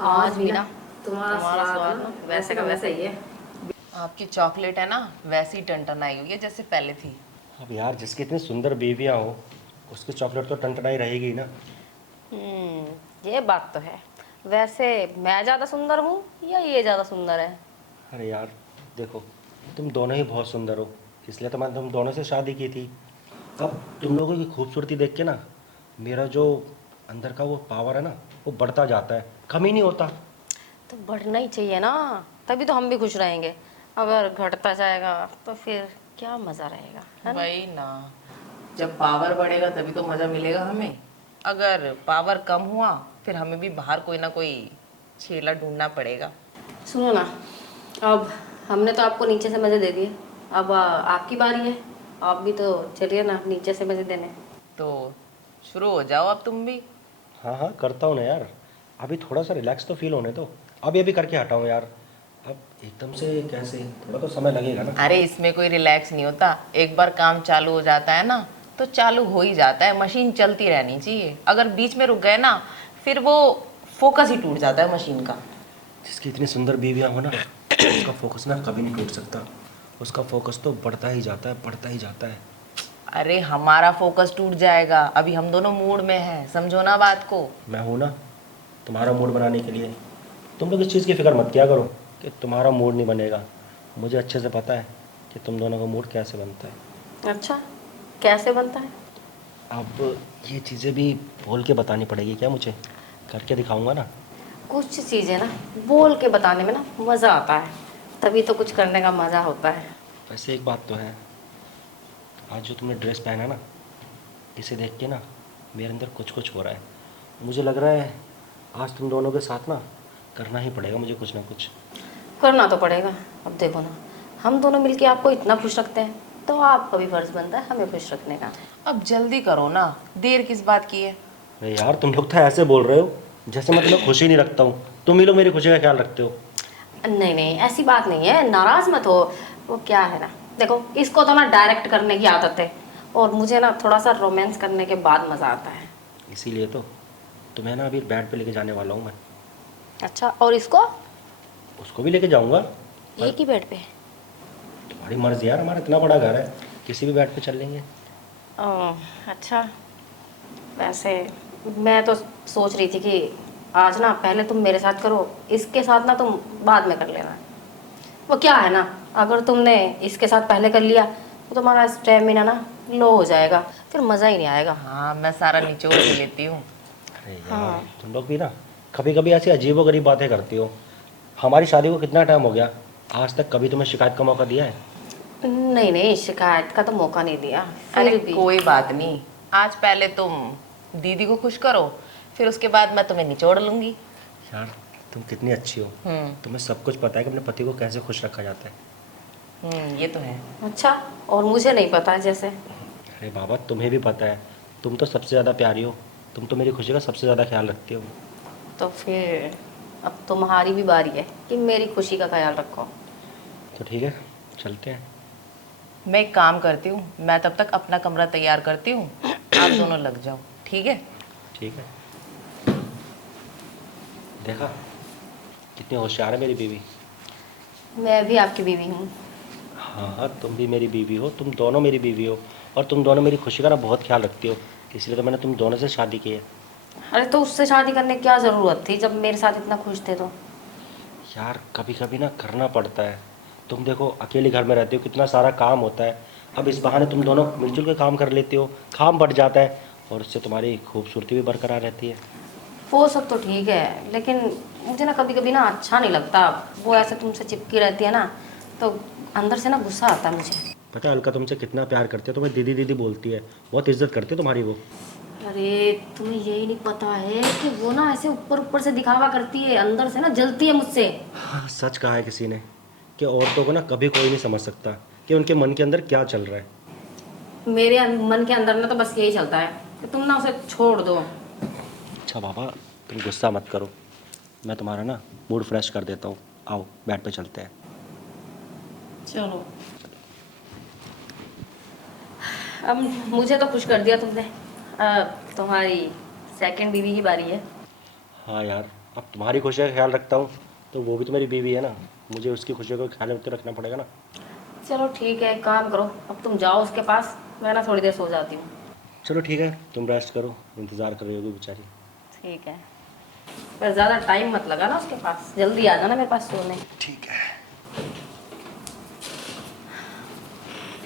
आज भी ना तुम्हारा तुम्हारा स्वाद स्वाद ना ना वैसे का वैसे ही है। आपकी चॉकलेट है ना वैसी ही टनटनाई हुई है जैसे पहले थी। अब यार जिसकी इतनी सुंदर बीवियाँ हो उसकी चॉकलेट तो टनटनाई रहेगी ना। ये बात तो है। वैसे मैं ज्यादा सुंदर हूँ या ये ज्यादा सुंदर है? अरे यार देखो, तुम दोनों ही बहुत सुंदर हो, इसलिए तो मैंने तुम दोनों से शादी की थी। अब तुम लोगों की खूबसूरती देख के ना मेरा जो अंदर का वो पावर है ना वो बढ़ता जाता है, कम ही नहीं होता। तो बढ़ना ही चाहिए ना, तभी तो हम भी खुश रहेंगे। अगर घटता जाएगा तो फिर क्या मजा रहेगा, है ना? वही ना, जब पावर बढ़ेगा तभी तो मजा मिलेगा हमें। अगर पावर कम हुआ फिर हमें भी बाहर कोई ना कोई छेला ढूंढना पड़ेगा। सुनो ना, अब हमने तो आपको नीचे से मजे दे दिए। अब आपकी बारी है। आप भी तो चलिए ना नीचे से मजे देने। तो शुरू हो जाओ अब तुम भी। हाँ हाँ करता हूँ ना यार, अभी थोड़ा सा रिलैक्स तो फील होने दो। अब ये भी करके हटाऊँ यार, अब एकदम से कैसे, थोड़ा तो समय लगेगा ना। अरे इसमें कोई रिलैक्स नहीं होता, एक बार काम चालू हो जाता है ना तो चालू हो ही जाता है। मशीन चलती रहनी चाहिए, अगर बीच में रुक गए ना फिर वो फोकस ही टूट जाता है मशीन का। जिसकी इतनी सुंदर बीवियाँ हो ना उसका फोकस ना कभी नहीं टूट सकता, उसका फोकस तो बढ़ता ही जाता है, बढ़ता ही जाता है। अरे हमारा फोकस टूट जाएगा, अभी हम दोनों मूड में हैं, समझो ना बात को। मैं हूँ ना तुम्हारा मूड बनाने के लिए। तुम लोग इस चीज़ की फ़िक्र मत किया करो कि तुम्हारा मूड नहीं बनेगा, मुझे अच्छे से पता है कि तुम दोनों का मूड कैसे बनता है। अच्छा, कैसे बनता है? अब ये चीज़ें भी बोल के बतानी पड़ेगी क्या मुझे? करके दिखाऊंगा ना। कुछ चीज़ें ना बोल के बताने में ना मज़ा आता है, तभी तो कुछ करने का मज़ा होता है। वैसे एक बात तो है, आज जो तुमने ड्रेस पहना ना, इसे देख के ना मेरे अंदर कुछ कुछ हो रहा है। मुझे लग रहा है आज तुम दोनों के साथ ना करना ही पड़ेगा मुझे कुछ ना कुछ। करना तो पड़ेगा। अब देखो ना, हम दोनों मिलके आपको इतना खुश रखते हैं, तो आपका भी फर्ज बनता है हमें खुश रखने का। अब जल्दी करो ना, देर किस बात की है। अरे यार तुम लोग तो ऐसे बोल रहे हो जैसे मैं तुम्हें खुशी नहीं रखता हूँ, तुम ही लोग मेरी खुशी का ख्याल रखते हो। नहीं नहीं, ऐसी बात नहीं है, नाराज मत हो। वो क्या है ना, देखो इसको तो ना डायरेक्ट करने की आदत है, और मुझे ना थोड़ा सा रोमांस करने के बाद मज़ा आता है। इसीलिए तो तुम्हें ना अभी बेड पे लेके जाने वाला हूँ मैं। अच्छा, और इसको? उसको भी लेके जाऊँगा, पर एक ही बेड पे? तुम्हारी मर्जी यार, हमारा इतना बड़ा घर है, किसी भी बेड पे चल लेंगे। अच्छा। वैसे मैं तो सोच रही थी कि आज ना पहले तुम मेरे साथ करो, इसके साथ ना तुम बाद में कर लेना। वो क्या है ना, अगर तुमने इसके साथ पहले कर लिया तो तुम्हारा स्टेमिना ना लो हो जाएगा, फिर मज़ा ही नहीं आएगा। हाँ मैं सारा निचोड़ के लेती हूँ। अरे यार हाँ। तुम लोग भी ना कभी कभी ऐसी अजीबोगरीब बातें करती हो। हमारी शादी को कितना टाइम हो गया, आज तक कभी तुम्हें शिकायत का मौका दिया है? नहीं नहीं, शिकायत का तो मौका नहीं दिया। अरे फिर भी कोई बात नहीं, आज पहले तुम दीदी को खुश करो, फिर उसके बाद मैं तुम्हें निचोड़ लूंगी। यार तुम कितनी अच्छी हो, तुम्हें सब कुछ पता है कि अपने पति को कैसे खुश रखा जाता है। ये तो है। अच्छा, और मुझे नहीं पता है जैसे? अरे बाबा तुम्हें भी पता है, तुम तो सबसे ज़्यादा प्यारी हो, तुम तो मेरी खुशी का सबसे ज़्यादा ख्याल रखती हो। तो फिर अब तुम्हारी भी बारी है कि मेरी खुशी का ख्याल रखो। तो ठीक है, चलते हैं। मैं एक काम करती हूँ, मैं तब तक अपना कमरा तैयार करती हूँ, आप दोनों लग जाओ, ठीक है? ठीक है। देखा कितनी होशियार है मेरी बीवी। मैं भी आपकी बीवी हूँ। हाँ हाँ तुम भी मेरी बीवी हो, तुम दोनों मेरी बीवी हो, और तुम दोनों मेरी खुशी का ना बहुत ख्याल रखती हो, इसलिए तो मैंने तुम दोनों से शादी की है। अरे तो उससे शादी करने की क्या ज़रूरत थी जब मेरे साथ इतना खुश थे तो? यार कभी कभी ना करना पड़ता है। तुम देखो अकेले घर में रहते हो, कितना सारा काम होता है, अब इस बहाने तुम दोनों मिलजुल के काम कर लेते हो, काम बढ़ जाता है और उससे तुम्हारी खूबसूरती भी बरकरार रहती है। वो सब तो ठीक है, लेकिन मुझे ना कभी कभी ना अच्छा नहीं लगता। वो ऐसे तुमसे चिपकी रहती है ना, तो अंदर से ना गुस्सा आता है मुझे। पता है अलका तुमसे कितना प्यार करती है, तुम्हें दीदी दीदी बोलती है, बहुत इज्जत करती है तुम्हारी वो। अरे तुम्हें यही नहीं पता है कि वो ना ऐसे ऊपर ऊपर से दिखावा करती है, अंदर से ना जलती है मुझसे। हाँ सच कहा है किसी ने कि औरतों को ना कभी कोई नहीं समझ सकता कि उनके मन के अंदर क्या चल रहा है। मेरे मन के अंदर ना तो बस यही चलता है कि तुम ना उसे छोड़ दो। अच्छा बाबा तुम गुस्सा मत करो, मैं तुम्हारा ना मूड फ्रेश कर देता हूँ, आओ बेड पे चलते हैं। चलो। अब मुझे तो खुश कर दिया तुमने, अब तुम्हारी सेकंड बीवी की बारी है। हाँ यार अब तुम्हारी खुशी का ख्याल रखता हूँ तो वो भी तो मेरी बीवी है ना, मुझे उसकी खुशियों का ख्याल तो रखना पड़ेगा ना। चलो ठीक है, एक काम करो, अब तुम जाओ उसके पास, मैं ना थोड़ी देर सो जाती हूँ। चलो ठीक है, तुम रेस्ट करो, इंतज़ार कर रही होगी बेचारी। ठीक है, पर ज़्यादा टाइम मत लगा ना उसके पास, जल्दी आ जाना मेरे पास सोने। ठीक है।